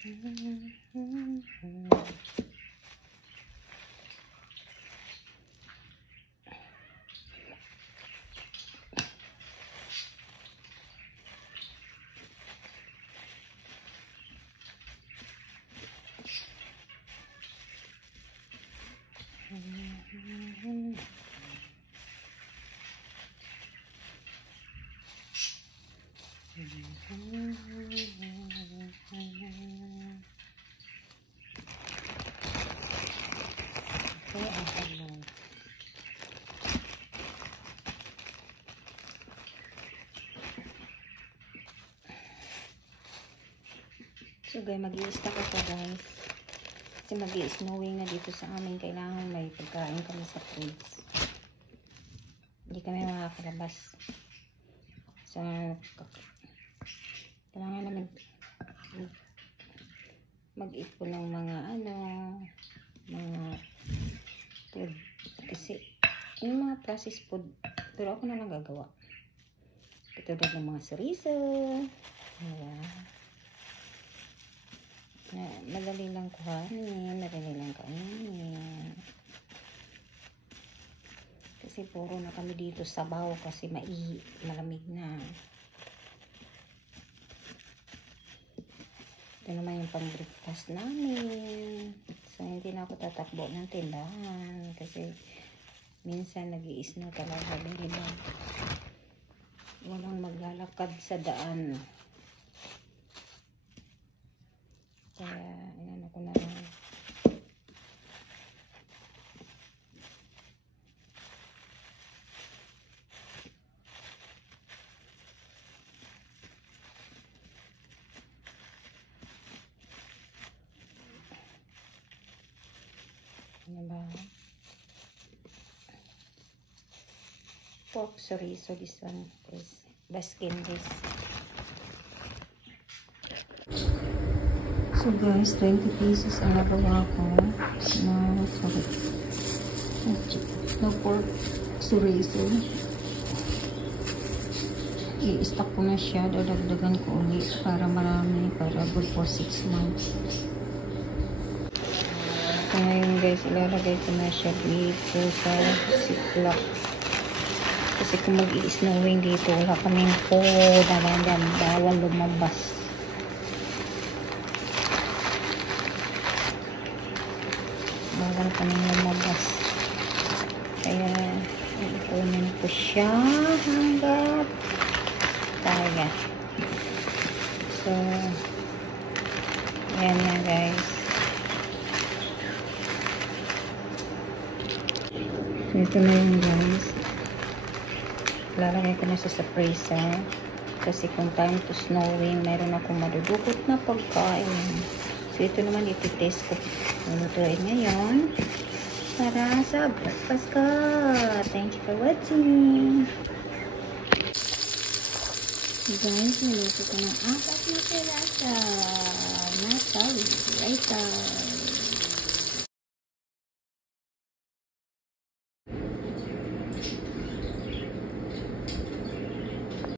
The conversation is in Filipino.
So guys, mag-i-stock ako guys. Kasi mag-i-snowing na dito sa amin. Kailangan may pagkain kami sa fridge. Hindi kami makakalabas. So, kailangan namin mag-ipon ng mga mga food. Kasi, yung mga processed food, pero ako na lang gagawa. Katulad ng mga sariso. Madali lang kuhanin, madali lang kainin. Kasi puro na kami dito sabaw kasi malamig na. Ito naman yung pang-breakfast namin. So, hindi na ako tatakbo ng tindahan kasi minsan nag-i-snow talaga. Diba? Walang maglalakad sa daan. Kaya, inano ko na lang. Ano ba? Pork chorizo. This one is the skinless. So guys, 20 pieces ang nagawa ko na pork chorizo. I-stock ko na siya, dadagdagan ko ulit para marami, para good for 6 months. So ngayon guys, ilalagay ko na siya dito sa ziplock. Kasi kung mag-i-snowing dito, wala kaming food, bawal lumabas. Bawal kaming lumabas. Kaya, ipunin ko siya hanggat kaya. So, ayan na guys. So, ito na yun guys. Lalagay ko na siya sa freezer. Kasi kung time to snowing, mayroon akong madudukot na pagkain. So, ito naman iti-taste ko. Lutuin ngayon para sa breakfast ko. Thank you for watching. Guys, niluto ko ng 4 na pirasa na sari.